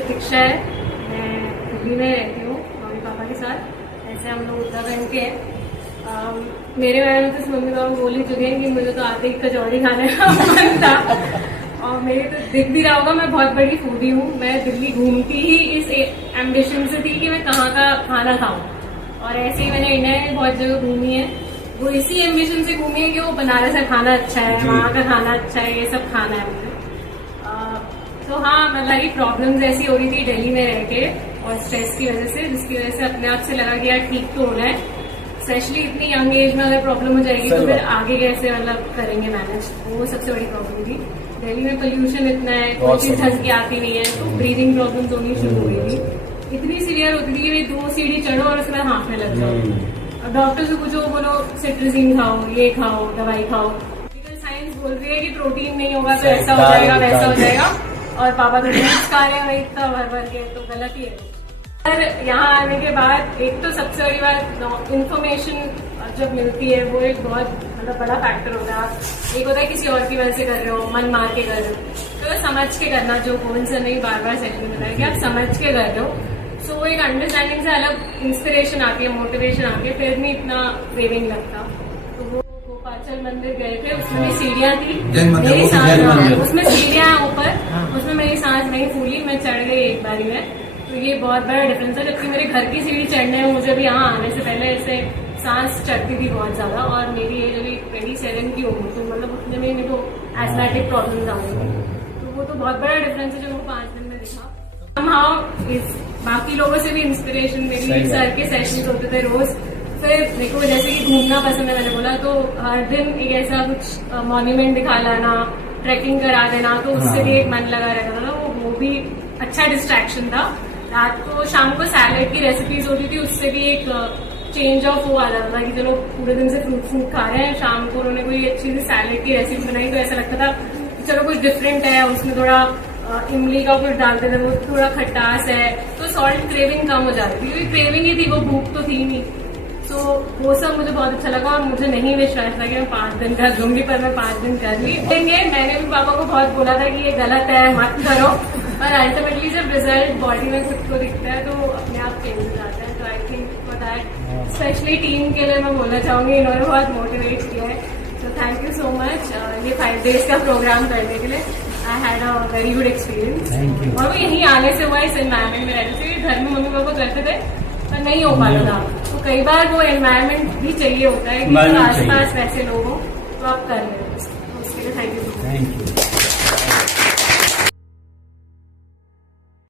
प्रतीक्षा है, मैं दिल्ली में रहती हूँ मम्मी पापा के साथ। ऐसे हम लोग उत्तराखंड के हैं। मेरे बारे में तो मम्मी पापा बोल ही चुके हैं कि मुझे तो आते ही कचौड़ी खाने का मन था और मेरे तो दिख भी रहा होगा मैं बहुत बड़ी फूडी हूँ। मैं दिल्ली घूमती ही इस एम्बिशन से थी कि मैं कहाँ का खाना खाऊं, और ऐसे ही मैंने इंडिया में बहुत जगह घूमी है। वो इसी एम्बिशन से घूमी है कि वो बनारस का खाना अच्छा है, वहाँ का खाना अच्छा है, ये सब खाना है मुझे। तो हाँ, मतलब ये प्रॉब्लम्स ऐसी हो रही थी दिल्ली में रह के और स्ट्रेस की वजह से, जिसकी वजह से अपने आप से लगा कि यार ठीक तो होना है। स्पेशली इतनी यंग एज में अगर प्रॉब्लम हो जाएगी तो फिर आगे कैसे मतलब करेंगे मैनेज, वो सबसे बड़ी प्रॉब्लम थी। दिल्ली में पोल्यूशन इतना है, कोई चीज ढंग की आती नहीं है, तो ब्रीदिंग प्रॉब्लम्स होनी शुरू हो गई थी। इतनी सीवियर होती थी कि 2 सीढ़ी चढ़ो और उसमें हाथ में लग जाओ। और डॉक्टर से पूछो, बोलो सिट्रिजिन खाओ, ये खाओ, दवाई खाओ। मेडिकल साइंस बोल रही है कि प्रोटीन नहीं होगा तो ऐसा हो जाएगा, वैसा हो जाएगा, और पापा तो ड्रिंक्स खा रहे हैं वही इतना भर के, तो गलत ही है। पर यहाँ आने के बाद एक तो सबसे बड़ी बात इन्फॉर्मेशन जब मिलती है वो एक बहुत मतलब बड़ा फैक्टर होता है। एक होता है किसी और की वजह से कर रहे हो, मन मार के कर रहे हो, तो समझ के करना, जो गोल से नहीं बार बार सेट नहीं बताया कि आप समझ के कर रहे हो। सो एक अंडरस्टैंडिंग से अलग इंस्पिरेशन आती है, मोटिवेशन आती है, फिर नहीं इतना क्रेविंग लगता। तो वो गोपाचल मंदिर गए थे, उसमें भी सीढ़ियाँ थी, मेरी सांस उसमें सीढ़ियाँ ऊपर, उसमें मेरी सांस नहीं फूली, मैं चढ़ गई एक बारी में। तो ये बहुत बड़ा डिफरेंस है, जबकि मेरे घर की सीढ़ी चढ़ने में मुझे भी यहाँ आने से पहले ऐसे सांस चढ़ती थी बहुत ज्यादा, और मेरी एज अभी 27 की होगी, तो मतलब उतने में मेरे को एस्थमेटिक प्रॉब्लम्स आ गई। तो वो तो बहुत बड़ा डिफरेंस है जो मेरे को 5 दिन में दिखा। बाकी लोगों से भी इंस्पिरेशन मेरी, सर के सेशंस होते थे रोज। फिर मेरे को जैसे कि घूमना पसंद है, मैंने बोला, तो हर दिन एक ऐसा कुछ मॉन्यूमेंट दिखा लाना, ट्रैकिंग करा देना, तो उससे भी एक मन लगा रहता था। वो भी अच्छा डिस्ट्रैक्शन था। रात को शाम को सैलेड की रेसिपीज होती थी, उससे भी एक चेंज ऑफ वो आ जाता था कि चलो पूरे दिन से फ्रूट खा रहे हैं, शाम को उन्होंने कोई अच्छी सी सैलेड की रेसिपी बनाई तो ऐसा लगता था कि चलो कुछ डिफरेंट है, उसमें थोड़ा इमली का कुछ डालते थे, वो थोड़ा खटास है, तो सॉल्ट क्रेविंग कम हो जाती थी। क्योंकि क्रेविंग ही थी, वो भूख तो थी नहीं। तो वो सब मुझे बहुत अच्छा लगा, और मुझे नहीं विश्वास था कि मैं 5 दिन कर दूंगी, पर मैं 5 दिन कर ली। मैंने भी पापा को बहुत बोला था कि ये गलत है, मत करो, पर अल्टीमेटली जब रिजल्ट बॉडी में खुद को दिखता है तो अपने आप चेंज हो जाता है। तो I think for that specially team के लिए मैं बोलना चाहूंगी, इन्होंने बहुत मोटिवेट किया है। तो थैंक यू सो मच ये 5 days का प्रोग्राम करने के लिए। I had a very good experience, और वो यहीं आने से हुआ, इस एनवायरमेंट में रहने से। घर में मम्मी पापा करते थे पर नहीं हो पाता था, तो कई बार वो एनवायरमेंट भी चाहिए होता है कि आसपास वैसे लोग हो, तो आप कर रहे हो। उसके लिए थैंक यू।